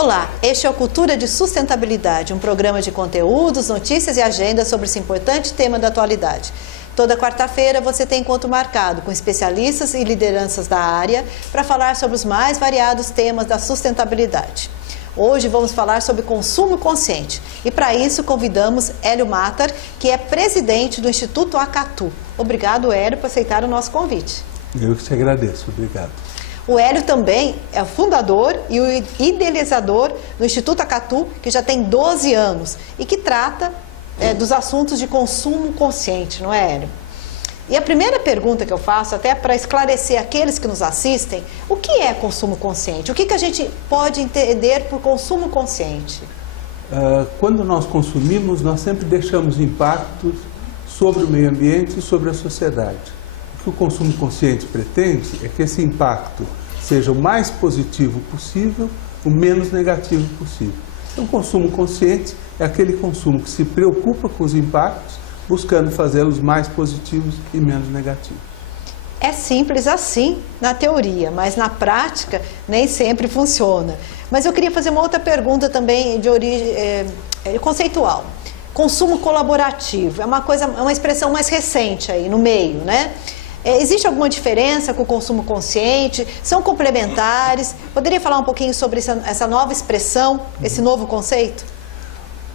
Olá, este é o Cultura de Sustentabilidade, um programa de conteúdos, notícias e agendas sobre esse importante tema da atualidade. Toda quarta-feira você tem encontro marcado com especialistas e lideranças da área para falar sobre os mais variados temas da sustentabilidade. Hoje vamos falar sobre consumo consciente e para isso convidamos Hélio Matar, que é presidente do Instituto Acatu. Obrigado, Hélio, por aceitar o nosso convite. Eu que te agradeço, obrigado. O Hélio também é o fundador e o idealizador do Instituto Acatu, que já tem 12 anos e que trata dos assuntos de consumo consciente, não é, Hélio? E a primeira pergunta que eu faço, até para esclarecer aqueles que nos assistem, o que é consumo consciente? O que a gente pode entender por consumo consciente? Quando nós consumimos, nós sempre deixamos impactos sobre o meio ambiente e sobre a sociedade. O que o consumo consciente pretende é que esse impacto seja o mais positivo possível, o menos negativo possível. Então, o consumo consciente é aquele consumo que se preocupa com os impactos, buscando fazê-los mais positivos e menos negativos. É simples assim na teoria, mas na prática nem sempre funciona. Mas eu queria fazer uma outra pergunta também de origem conceitual. Consumo colaborativo é uma expressão mais recente aí no meio, né? Existe alguma diferença com o consumo consciente? São complementares? Poderia falar um pouquinho sobre essa nova expressão, esse novo conceito?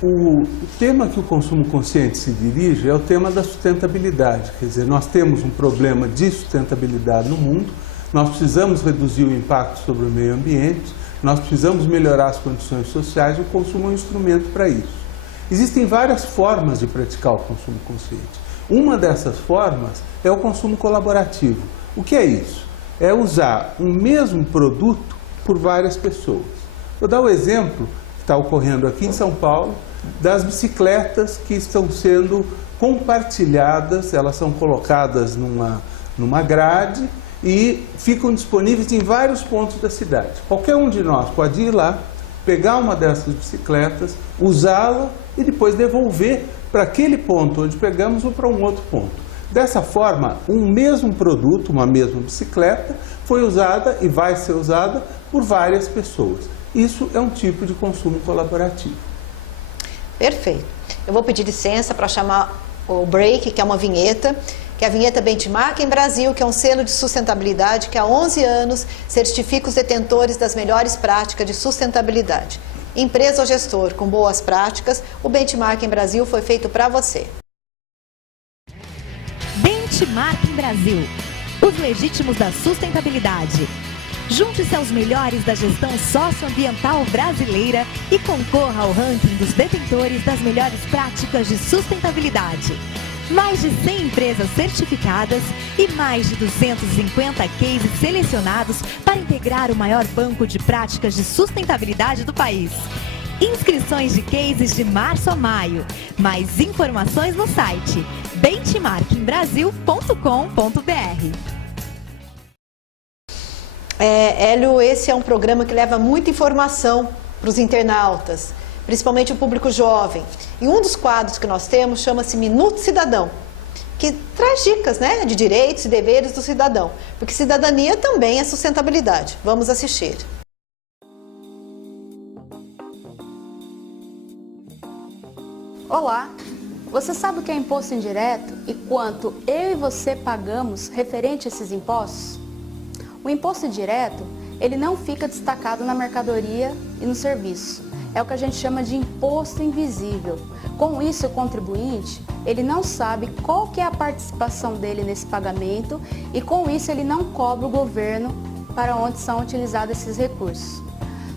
O tema que o consumo consciente se dirige é o tema da sustentabilidade. Quer dizer, nós temos um problema de sustentabilidade no mundo, nós precisamos reduzir o impacto sobre o meio ambiente, nós precisamos melhorar as condições sociais e o consumo é um instrumento para isso. Existem várias formas de praticar o consumo consciente. Uma dessas formas é o consumo colaborativo. O que é isso? É usar um mesmo produto por várias pessoas. Vou dar o exemplo que está ocorrendo aqui em São Paulo, das bicicletas que estão sendo compartilhadas, elas são colocadas numa grade e ficam disponíveis em vários pontos da cidade. Qualquer um de nós pode ir lá, pegar uma dessas bicicletas, usá-la e depois devolver para aquele ponto onde pegamos ou para um outro ponto. Dessa forma, um mesmo produto, uma mesma bicicleta, foi usada e vai ser usada por várias pessoas. Isso é um tipo de consumo colaborativo. Perfeito. Eu vou pedir licença para chamar o break, que é uma vinheta, que é a vinheta Benchmark em Brasil, que é um selo de sustentabilidade que há 11 anos certifica os detentores das melhores práticas de sustentabilidade. Empresa ou gestor com boas práticas, o Benchmark em Brasil foi feito para você. Benchmark em Brasil, os legítimos da sustentabilidade. Junte-se aos melhores da gestão socioambiental brasileira e concorra ao ranking dos detentores das melhores práticas de sustentabilidade. Mais de 100 empresas certificadas e mais de 250 cases selecionados para integrar o maior banco de práticas de sustentabilidade do país. Inscrições de cases de março a maio. Mais informações no site benchmarkembrasil.com.br. Hélio, esse é um programa que leva muita informação para os internautas, principalmente o público jovem. E um dos quadros que nós temos chama-se Minuto Cidadão, que traz dicas, né, de direitos e deveres do cidadão, porque cidadania também é sustentabilidade. Vamos assistir. Olá! Você sabe o que é imposto indireto e quanto eu e você pagamos referente a esses impostos? O imposto direto, ele não fica destacado na mercadoria e no serviço. É o que a gente chama de imposto invisível. Com isso, o contribuinte, ele não sabe qual que é a participação dele nesse pagamento e com isso ele não cobra o governo para onde são utilizados esses recursos.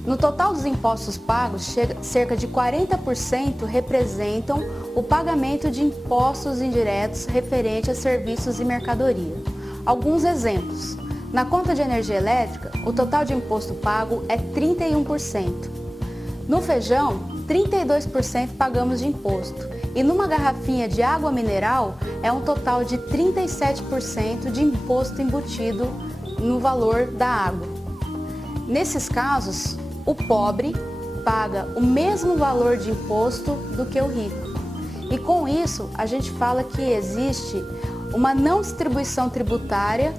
No total dos impostos pagos, cerca de 40% representam o pagamento de impostos indiretos referente a serviços e mercadoria. Alguns exemplos. Na conta de energia elétrica, o total de imposto pago é 31%. No feijão, 32% pagamos de imposto. E numa garrafinha de água mineral, é um total de 37% de imposto embutido no valor da água. Nesses casos, o pobre paga o mesmo valor de imposto do que o rico. E com isso, a gente fala que existe uma não distribuição tributária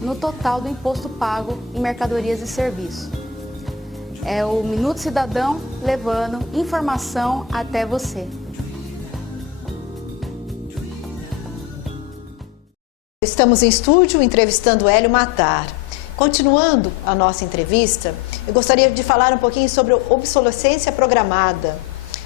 no total do imposto pago em mercadorias e serviços. É o Minuto Cidadão levando informação até você. Estamos em estúdio entrevistando Hélio Matar. Continuando a nossa entrevista, eu gostaria de falar um pouquinho sobre obsolescência programada.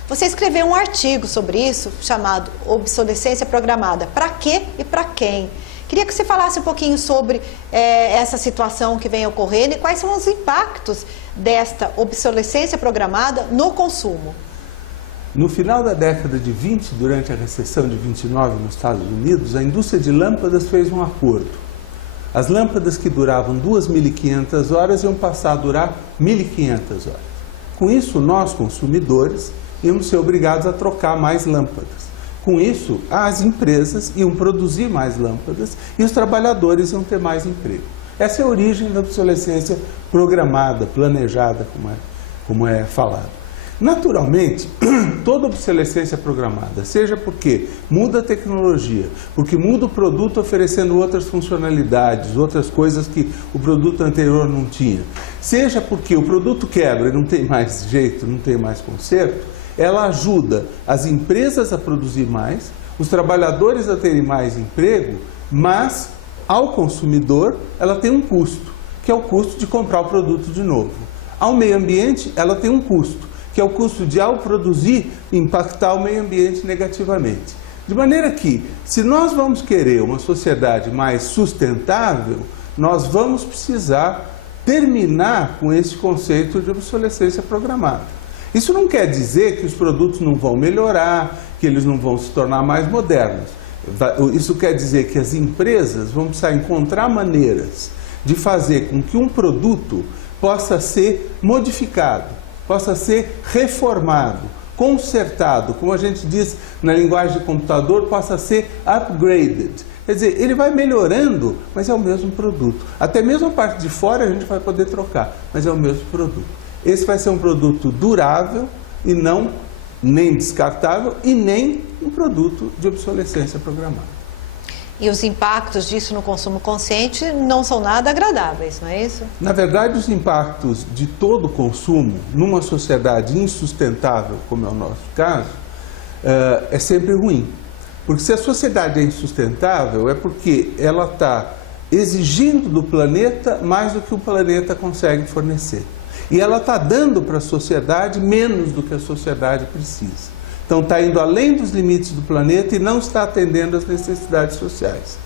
Você escreveu um artigo sobre isso, chamado Obsolescência Programada. Para quê e para quem? Queria que você falasse um pouquinho sobre essa situação que vem ocorrendo e quais são os impactos desta obsolescência programada no consumo. No final da década de 20, durante a recessão de 29 nos Estados Unidos, a indústria de lâmpadas fez um acordo. As lâmpadas que duravam 2.500 horas iam passar a durar 1.500 horas. Com isso, nós, consumidores, íamos ser obrigados a trocar mais lâmpadas. Com isso, as empresas iam produzir mais lâmpadas e os trabalhadores iam ter mais emprego. Essa é a origem da obsolescência programada, planejada, como é falado. Naturalmente, toda obsolescência programada, seja porque muda a tecnologia, porque muda o produto oferecendo outras funcionalidades, outras coisas que o produto anterior não tinha, seja porque o produto quebra e não tem mais jeito, não tem mais conserto, ela ajuda as empresas a produzir mais, os trabalhadores a terem mais emprego, mas ao consumidor ela tem um custo, que é o custo de comprar o produto de novo. Ao meio ambiente ela tem um custo, que é o custo de, ao produzir, impactar o meio ambiente negativamente. De maneira que, se nós vamos querer uma sociedade mais sustentável, nós vamos precisar terminar com esse conceito de obsolescência programada. Isso não quer dizer que os produtos não vão melhorar, que eles não vão se tornar mais modernos. Isso quer dizer que as empresas vão precisar encontrar maneiras de fazer com que um produto possa ser modificado, possa ser reformado, consertado, como a gente diz na linguagem de computador, possa ser upgraded. Quer dizer, ele vai melhorando, mas é o mesmo produto. Até mesmo a parte de fora a gente vai poder trocar, mas é o mesmo produto. Esse vai ser um produto durável e não nem descartável e nem um produto de obsolescência programada. E os impactos disso no consumo consciente não são nada agradáveis, não é isso? Na verdade, os impactos de todo o consumo numa sociedade insustentável, como é o nosso caso, é sempre ruim. Porque se a sociedade é insustentável, é porque ela está exigindo do planeta mais do que o planeta consegue fornecer. E ela está dando para a sociedade menos do que a sociedade precisa. Então está indo além dos limites do planeta e não está atendendo às necessidades sociais.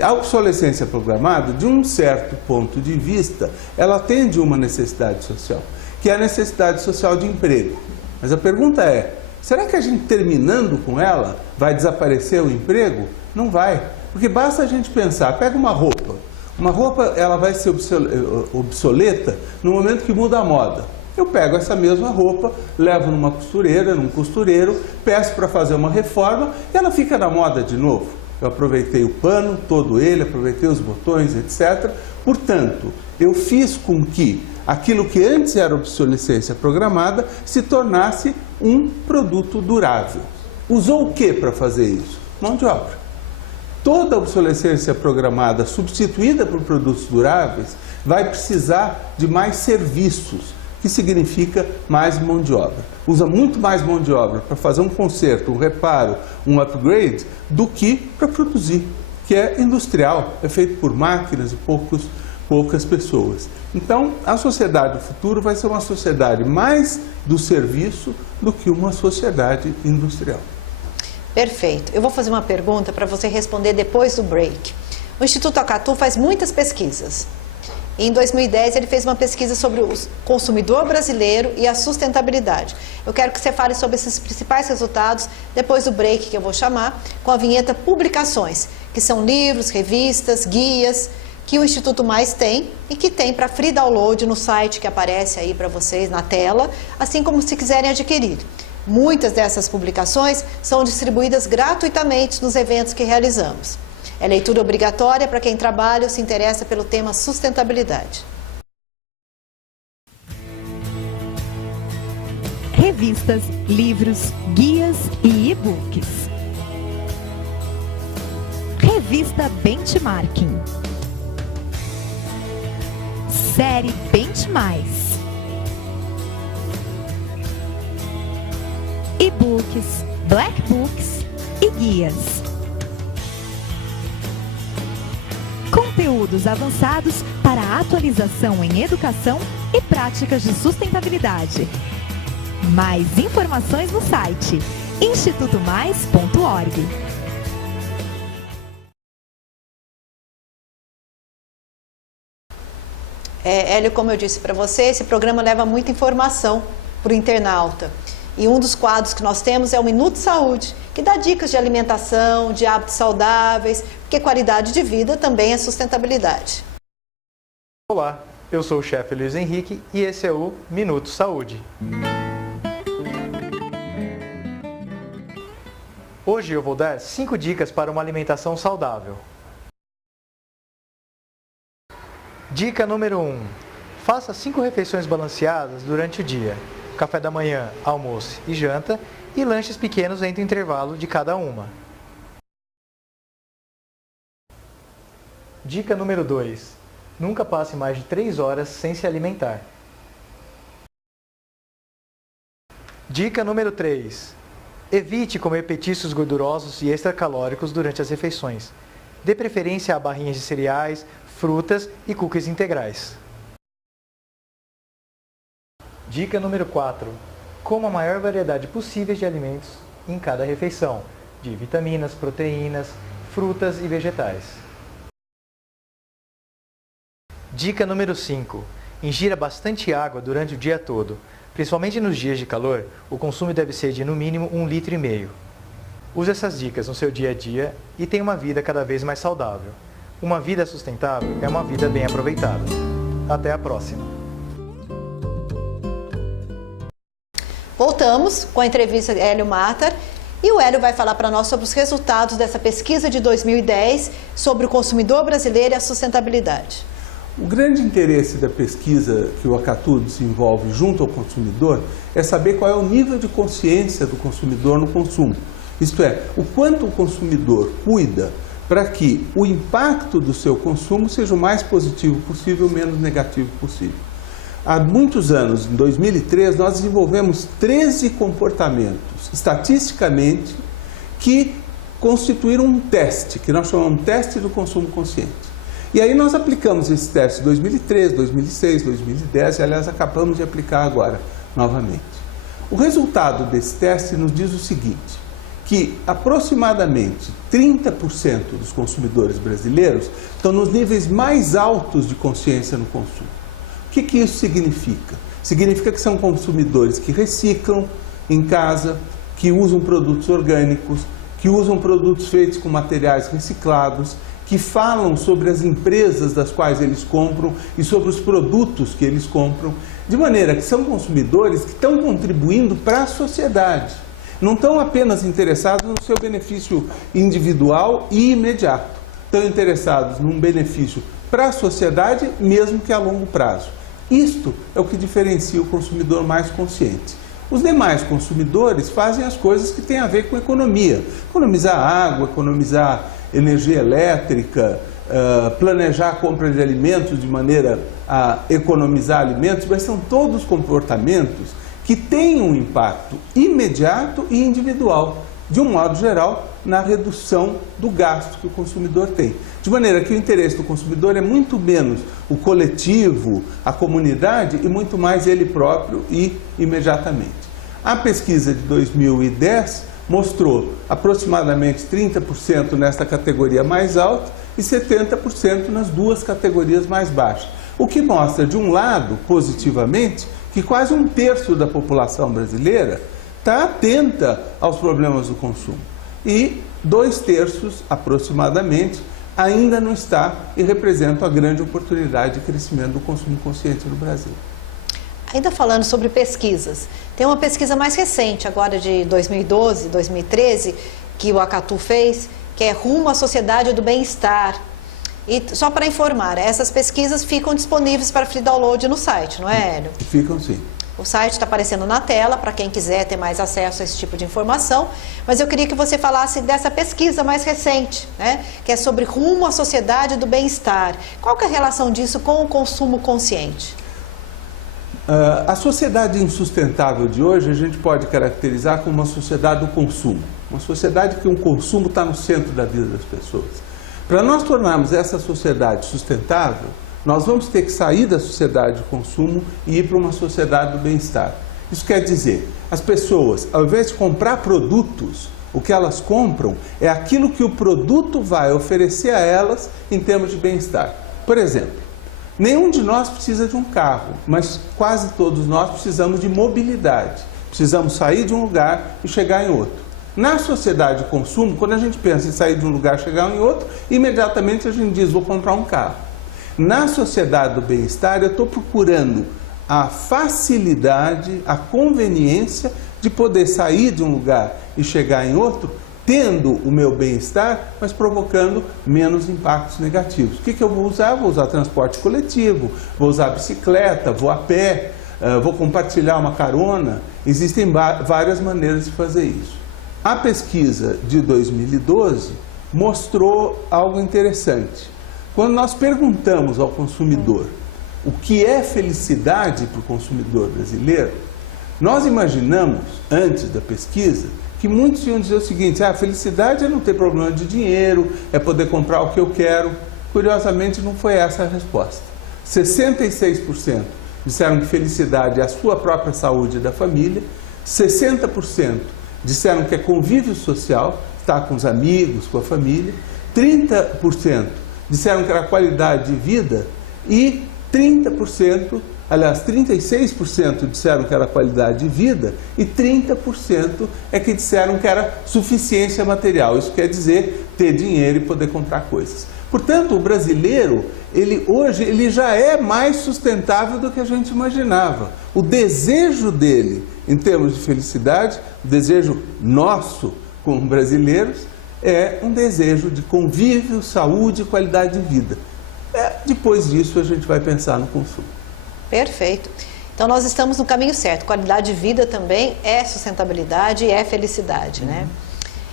A obsolescência programada, de um certo ponto de vista, ela atende uma necessidade social, que é a necessidade social de emprego. Mas a pergunta é, será que a gente terminando com ela vai desaparecer o emprego? Não vai, porque basta a gente pensar, pega uma roupa ela vai ser obsoleta no momento que muda a moda. Eu pego essa mesma roupa, levo numa costureira, num costureiro, peço para fazer uma reforma e ela fica na moda de novo. Eu aproveitei o pano, todo ele, aproveitei os botões, etc. Portanto, eu fiz com que aquilo que antes era obsolescência programada se tornasse um produto durável. Usou o que para fazer isso? Mão de obra. Toda obsolescência programada substituída por produtos duráveis vai precisar de mais serviços, que significa mais mão de obra. Usa muito mais mão de obra para fazer um conserto, um reparo, um upgrade, do que para produzir, que é industrial, é feito por máquinas e poucas pessoas. Então, a sociedade do futuro vai ser uma sociedade mais do serviço do que uma sociedade industrial. Perfeito. Eu vou fazer uma pergunta para você responder depois do break. O Instituto Acatu faz muitas pesquisas. Em 2010, ele fez uma pesquisa sobre o consumidor brasileiro e a sustentabilidade. Eu quero que você fale sobre esses principais resultados depois do break, que eu vou chamar, com a vinheta Publicações, que são livros, revistas, guias, que o Instituto mais tem e que tem para free download no site que aparece aí para vocês na tela, assim como se quiserem adquirir. Muitas dessas publicações são distribuídas gratuitamente nos eventos que realizamos. É leitura obrigatória para quem trabalha ou se interessa pelo tema sustentabilidade. Revistas, livros, guias e e-books. Revista Benchmarking. Série Benchmais. e-books, black books e guias. Conteúdos avançados para a atualização em educação e práticas de sustentabilidade. Mais informações no site institutomais.org. Hélio, como eu disse para você, esse programa leva muita informação para o internauta. E um dos quadros que nós temos é o Minuto Saúde, que dá dicas de alimentação, de hábitos saudáveis, porque qualidade de vida também é sustentabilidade. Olá, eu sou o chefe Luiz Henrique e esse é o Minuto Saúde. Hoje eu vou dar 5 dicas para uma alimentação saudável. Dica número 1. Faça 5 refeições balanceadas durante o dia. Café da manhã, almoço e janta e lanches pequenos entre o intervalo de cada uma. Dica número 2. Nunca passe mais de 3 horas sem se alimentar. Dica número 3. Evite comer petiscos gordurosos e extracalóricos durante as refeições. Dê preferência a barrinhas de cereais, frutas e cookies integrais. Dica número 4. Coma a maior variedade possível de alimentos em cada refeição, de vitaminas, proteínas, frutas e vegetais. Dica número 5. Ingira bastante água durante o dia todo. Principalmente nos dias de calor, o consumo deve ser de no mínimo 1,5 litro. Use essas dicas no seu dia a dia e tenha uma vida cada vez mais saudável. Uma vida sustentável é uma vida bem aproveitada. Até a próxima! Voltamos com a entrevista de Hélio Matar e o Hélio vai falar para nós sobre os resultados dessa pesquisa de 2010 sobre o consumidor brasileiro e a sustentabilidade. O grande interesse da pesquisa que o Acatu desenvolve junto ao consumidor é saber qual é o nível de consciência do consumidor no consumo. Isto é, o quanto o consumidor cuida para que o impacto do seu consumo seja o mais positivo possível, o menos negativo possível. Há muitos anos, em 2003, nós desenvolvemos 13 comportamentos, estatisticamente, que constituíram um teste, que nós chamamos de teste do consumo consciente. E aí nós aplicamos esse teste em 2003, 2006, 2010, e aliás acabamos de aplicar agora, novamente. O resultado desse teste nos diz o seguinte, que aproximadamente 30% dos consumidores brasileiros estão nos níveis mais altos de consciência no consumo. O que isso significa? Significa que são consumidores que reciclam em casa, que usam produtos orgânicos, que usam produtos feitos com materiais reciclados, que falam sobre as empresas das quais eles compram e sobre os produtos que eles compram, de maneira que são consumidores que estão contribuindo para a sociedade. Não estão apenas interessados no seu benefício individual e imediato. Estão interessados num benefício para a sociedade, mesmo que a longo prazo. Isto é o que diferencia o consumidor mais consciente. Os demais consumidores fazem as coisas que têm a ver com economia. Economizar água, economizar energia elétrica, planejar a compra de alimentos de maneira a economizar alimentos, mas são todos comportamentos que têm um impacto imediato e individual, de um modo geral, na redução do gasto que o consumidor tem. De maneira que o interesse do consumidor é muito menos o coletivo, a comunidade, e muito mais ele próprio e imediatamente. A pesquisa de 2010 mostrou aproximadamente 30% nesta categoria mais alta e 70% nas duas categorias mais baixas. O que mostra, de um lado, positivamente, que quase 1/3 da população brasileira está atenta aos problemas do consumo. E 2/3, aproximadamente, ainda não está e representa a grande oportunidade de crescimento do consumo consciente no Brasil. Ainda falando sobre pesquisas, tem uma pesquisa mais recente, agora de 2012, 2013, que o Acatu fez, que é Rumo à Sociedade do Bem-Estar. E só para informar, essas pesquisas ficam disponíveis para free download no site, não é, Hélio? Ficam sim. O site está aparecendo na tela para quem quiser ter mais acesso a esse tipo de informação, mas eu queria que você falasse dessa pesquisa mais recente, né? Que é sobre Rumo à Sociedade do Bem-Estar. Qual que é a relação disso com o consumo consciente? A sociedade insustentável de hoje a gente pode caracterizar como uma sociedade do consumo. Uma sociedade que o consumo está no centro da vida das pessoas. Para nós tornarmos essa sociedade sustentável, nós vamos ter que sair da sociedade do consumo e ir para uma sociedade do bem-estar. Isso quer dizer, as pessoas, ao invés de comprar produtos, o que elas compram é aquilo que o produto vai oferecer a elas em termos de bem-estar. Por exemplo, nenhum de nós precisa de um carro, mas quase todos nós precisamos de mobilidade. Precisamos sair de um lugar e chegar em outro. Na sociedade de consumo, quando a gente pensa em sair de um lugar e chegar em outro, imediatamente a gente diz, vou comprar um carro. Na sociedade do bem-estar, eu estou procurando a facilidade, a conveniência de poder sair de um lugar e chegar em outro, tendo o meu bem-estar, mas provocando menos impactos negativos. O que eu vou usar? Vou usar transporte coletivo, vou usar bicicleta, vou a pé, vou compartilhar uma carona. Existem várias maneiras de fazer isso. A pesquisa de 2012 mostrou algo interessante. Quando nós perguntamos ao consumidor o que é felicidade para o consumidor brasileiro, nós imaginamos, antes da pesquisa, que muitos iam dizer o seguinte, a felicidade é não ter problema de dinheiro, é poder comprar o que eu quero. Curiosamente, não foi essa a resposta. 66% disseram que felicidade é a sua própria saúde e da família, 60% disseram que é convívio social, estar com os amigos, com a família, 30% disseram que era qualidade de vida e 30%, aliás, 36% disseram que era qualidade de vida e 30% é que disseram que era suficiência material. Isso quer dizer ter dinheiro e poder comprar coisas. Portanto, o brasileiro, hoje, ele já é mais sustentável do que a gente imaginava. O desejo dele, em termos de felicidade, o desejo nosso como brasileiros, é um desejo de convívio, saúde e qualidade de vida. Depois disso, a gente vai pensar no consumo. Perfeito. Então, nós estamos no caminho certo. Qualidade de vida também é sustentabilidade e é felicidade, né?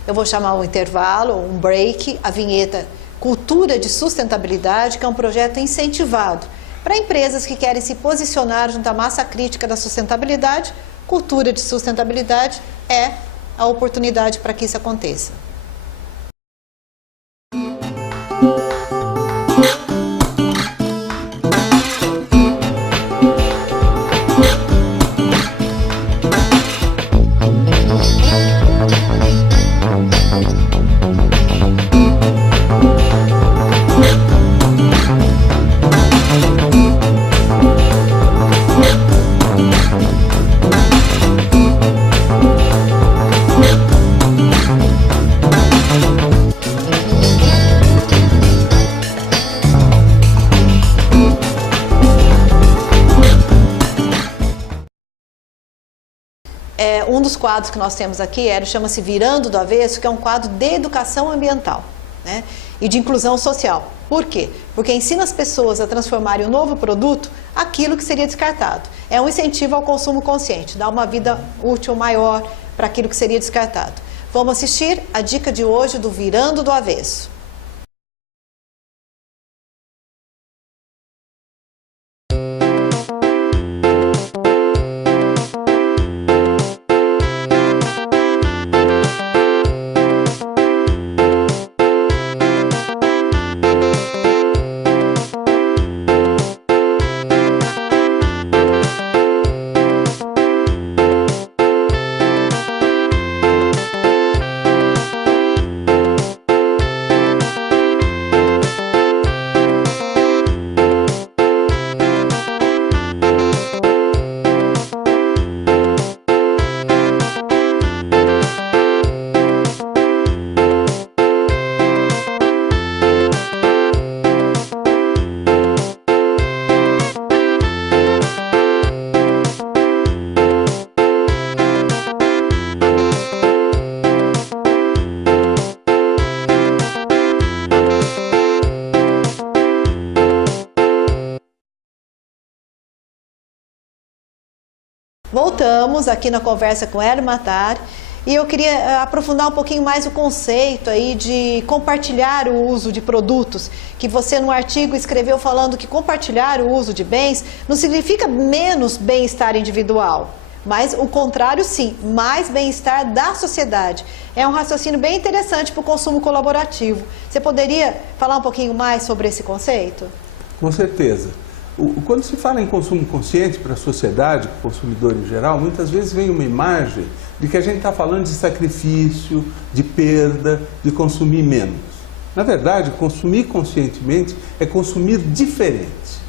Eu vou chamar um intervalo, um break, a vinheta Cultura de Sustentabilidade, que é um projeto incentivado para empresas que querem se posicionar junto à massa crítica da sustentabilidade. Cultura de Sustentabilidade é a oportunidade para que isso aconteça. Um dos quadros que nós temos aqui chama-se Virando do Avesso, que é um quadro de educação ambiental, né? E de inclusão social. Por quê? Porque ensina as pessoas a transformarem um novo produto aquilo que seria descartado. É um incentivo ao consumo consciente, dá uma vida útil maior para aquilo que seria descartado. Vamos assistir a dica de hoje do Virando do Avesso. Voltamos aqui na conversa com Hélio Matar E eu queria aprofundar um pouquinho mais o conceito aí de compartilhar o uso de produtos, que você no artigo escreveu falando que compartilhar o uso de bens não significa menos bem-estar individual, mas o contrário sim, mais bem-estar da sociedade. É um raciocínio bem interessante para o consumo colaborativo. Você poderia falar um pouquinho mais sobre esse conceito? Com certeza. Quando se fala em consumo consciente para a sociedade, para o consumidor em geral, muitas vezes vem uma imagem de que a gente está falando de sacrifício, de perda, de consumir menos. Na verdade, consumir conscientemente é consumir diferente.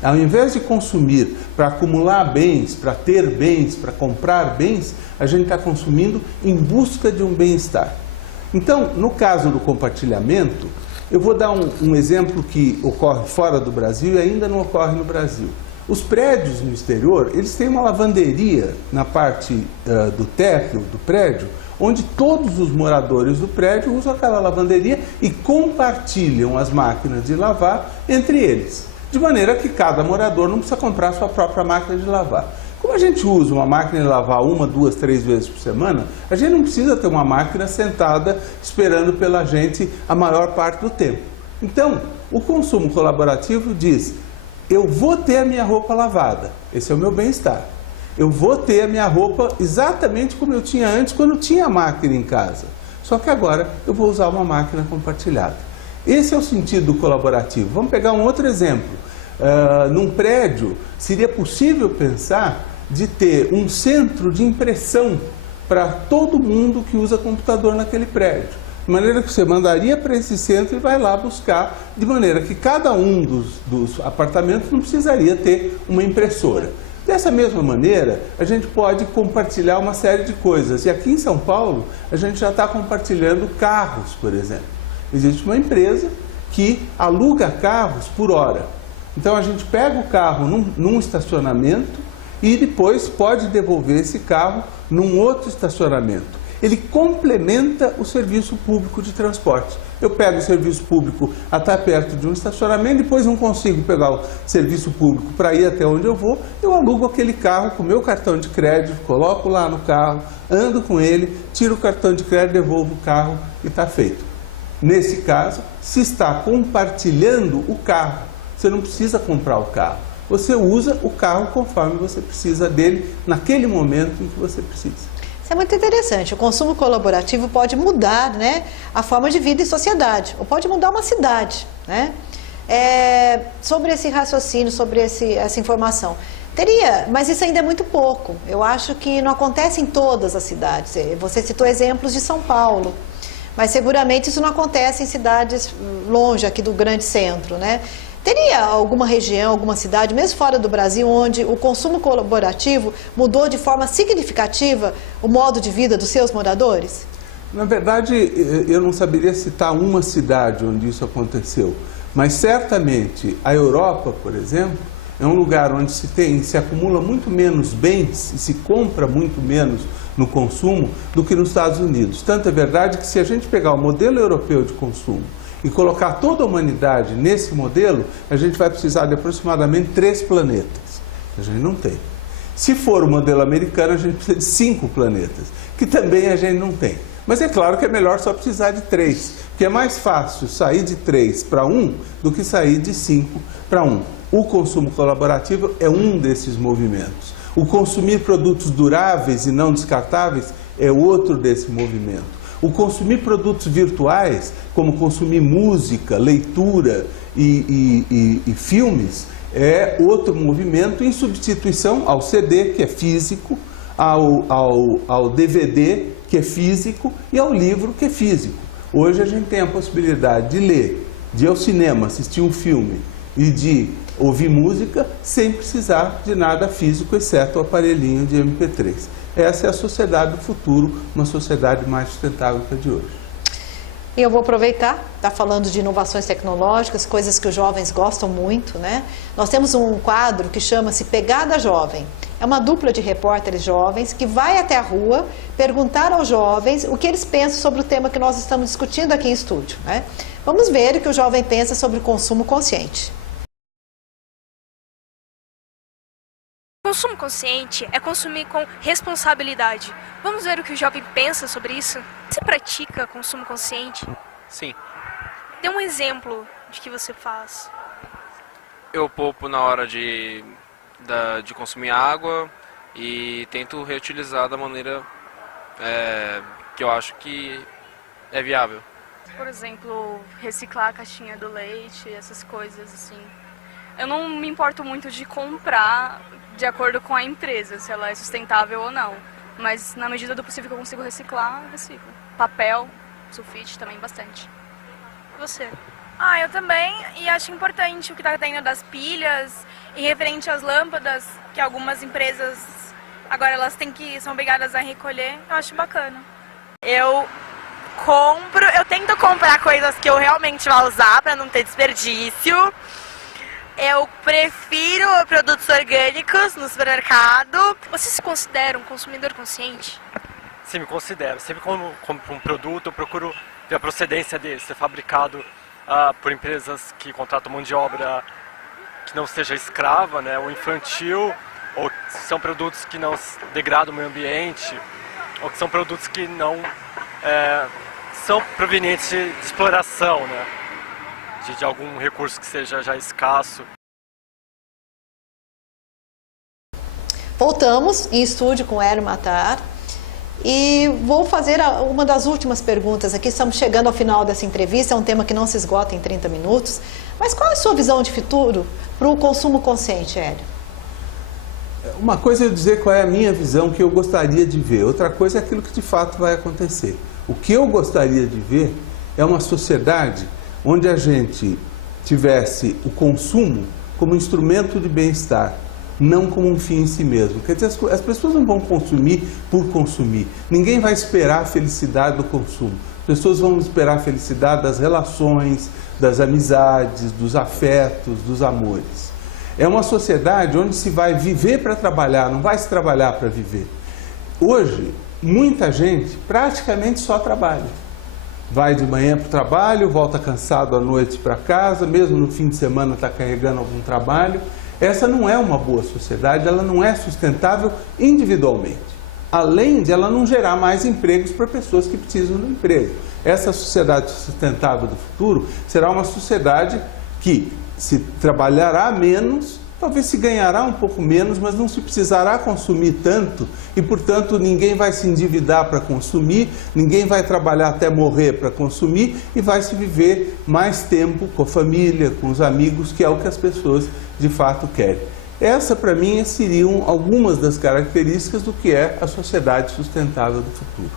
Ao invés de consumir para acumular bens, para ter bens, para comprar bens, a gente está consumindo em busca de um bem-estar. Então, no caso do compartilhamento, eu vou dar um exemplo que ocorre fora do Brasil e ainda não ocorre no Brasil. Os prédios no exterior, eles têm uma lavanderia na parte do térreo do prédio, onde todos os moradores do prédio usam aquela lavanderia e compartilham as máquinas de lavar entre eles. De maneira que cada morador não precisa comprar a sua própria máquina de lavar. Como a gente usa uma máquina de lavar 1, 2, 3 vezes por semana, a gente não precisa ter uma máquina sentada esperando pela gente a maior parte do tempo. Então, o consumo colaborativo diz, eu vou ter a minha roupa lavada, esse é o meu bem-estar. Eu vou ter a minha roupa exatamente como eu tinha antes, quando tinha a máquina em casa. Só que agora eu vou usar uma máquina compartilhada. Esse é o sentido do colaborativo. Vamos pegar um outro exemplo. Num prédio, seria possível pensar de ter um centro de impressão para todo mundo que usa computador naquele prédio. De maneira que você mandaria para esse centro e vai lá buscar, de maneira que cada um dos apartamentos não precisaria ter uma impressora. Dessa mesma maneira, a gente pode compartilhar uma série de coisas. E aqui em São Paulo, a gente já está compartilhando carros, por exemplo. Existe uma empresa que aluga carros por hora. Então a gente pega o carro num estacionamento e depois pode devolver esse carro num outro estacionamento. Ele complementa o serviço público de transporte. Eu pego o serviço público até perto de um estacionamento, depois não consigo pegar o serviço público para ir até onde eu vou, eu alugo aquele carro com o meu cartão de crédito, coloco lá no carro, ando com ele, tiro o cartão de crédito, devolvo o carro e está feito. Nesse caso, se está compartilhando o carro, você não precisa comprar o carro. Você usa o carro conforme você precisa dele, naquele momento em que você precisa. Isso é muito interessante. O consumo colaborativo pode mudar, né, a forma de vida em sociedade, ou pode mudar uma cidade, né? Sobre esse raciocínio, sobre essa informação. Mas isso ainda é muito pouco. Eu acho que não acontece em todas as cidades. Você citou exemplos de São Paulo. Mas seguramente isso não acontece em cidades longe aqui do grande centro, né? Teria alguma região, alguma cidade, mesmo fora do Brasil, onde o consumo colaborativo mudou de forma significativa o modo de vida dos seus moradores? Na verdade, eu não saberia citar uma cidade onde isso aconteceu, mas certamente a Europa, por exemplo, é um lugar onde se acumula muito menos bens e se compra muito menos no consumo do que nos Estados Unidos. Tanto é verdade que se a gente pegar o modelo europeu de consumo e colocar toda a humanidade nesse modelo, a gente vai precisar de aproximadamente 3 planetas. A gente não tem. Se for o modelo americano, a gente precisa de 5 planetas, que também a gente não tem. Mas é claro que é melhor só precisar de 3, porque é mais fácil sair de 3 para 1 do que sair de 5 para 1. O consumo colaborativo é um desses movimentos. O consumir produtos duráveis e não descartáveis é outro desse movimento. O consumir produtos virtuais, como consumir música, leitura e filmes, é outro movimento em substituição ao CD, que é físico, ao DVD, que é físico, e ao livro, que é físico. Hoje a gente tem a possibilidade de ler, de ir ao cinema, assistir um filme e de ouvir música sem precisar de nada físico, exceto o aparelhinho de MP3. Essa é a sociedade do futuro, uma sociedade mais sustentável que a de hoje. E eu vou aproveitar, tá falando de inovações tecnológicas, coisas que os jovens gostam muito, né? Nós temos um quadro que chama-se Pegada Jovem. É uma dupla de repórteres jovens que vai até a rua perguntar aos jovens o que eles pensam sobre o tema que nós estamos discutindo aqui em estúdio, né? Vamos ver o que o jovem pensa sobre o consumo consciente. Consumo consciente é consumir com responsabilidade. Vamos ver o que o jovem pensa sobre isso? Você pratica consumo consciente? Sim. Dê um exemplo de que você faz. Eu poupo na hora de consumir água e tento reutilizar da maneira que eu acho que é viável. Por exemplo, reciclar a caixinha do leite, essas coisas assim. Eu não me importo muito de comprar de acordo com a empresa, se ela é sustentável ou não. Mas na medida do possível que eu consigo reciclar, eu reciclo. Papel, sulfite também bastante. E você? Eu também, e acho importante o que está tendo das pilhas e referente às lâmpadas, que algumas empresas agora elas são obrigadas a recolher, eu acho bacana. Eu tento comprar coisas que eu realmente vou usar para não ter desperdício. Eu prefiro produtos orgânicos no supermercado. Você se considera um consumidor consciente? Sim, me considero. Sempre quando compro um produto, eu procuro ver a procedência dele, ser fabricado por empresas que contratam mão de obra que não seja escrava, né, ou infantil, ou que são produtos que não degradam o meio ambiente, ou que são produtos que não são provenientes de exploração, né, de algum recurso que seja já escasso. Voltamos em estúdio com Hélio Matar. E vou fazer uma das últimas perguntas aqui, estamos chegando ao final dessa entrevista, é um tema que não se esgota em 30 minutos, mas qual é a sua visão de futuro para o consumo consciente, Hélio? Uma coisa é eu dizer qual é a minha visão que eu gostaria de ver, outra coisa é aquilo que de fato vai acontecer. O que eu gostaria de ver é uma sociedade onde a gente tivesse o consumo como instrumento de bem-estar, não como um fim em si mesmo. Quer dizer, as pessoas não vão consumir por consumir. Ninguém vai esperar a felicidade do consumo. As pessoas vão esperar a felicidade das relações, das amizades, dos afetos, dos amores. É uma sociedade onde se vai viver para trabalhar, não vai se trabalhar para viver. Hoje, muita gente praticamente só trabalha. Vai de manhã para o trabalho, volta cansado à noite para casa, mesmo no fim de semana está carregando algum trabalho. Essa não é uma boa sociedade, ela não é sustentável individualmente. Além de ela não gerar mais empregos para pessoas que precisam do emprego. Essa sociedade sustentável do futuro será uma sociedade que se trabalhará menos, talvez se ganhará um pouco menos, mas não se precisará consumir tanto e, portanto, ninguém vai se endividar para consumir, ninguém vai trabalhar até morrer para consumir e vai se viver mais tempo com a família, com os amigos, que é o que as pessoas de fato querem. Essa, para mim, seriam algumas das características do que é a sociedade sustentável do futuro.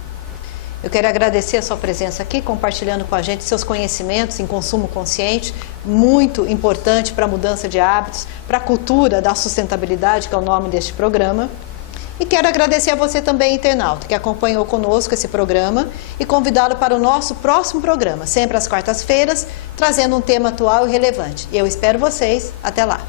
Eu quero agradecer a sua presença aqui, compartilhando com a gente seus conhecimentos em consumo consciente, muito importante para a mudança de hábitos, para a cultura da sustentabilidade, que é o nome deste programa. E quero agradecer a você também, internauta, que acompanhou conosco esse programa e convidá-lo para o nosso próximo programa, sempre às quartas-feiras, trazendo um tema atual e relevante. Eu espero vocês. Até lá!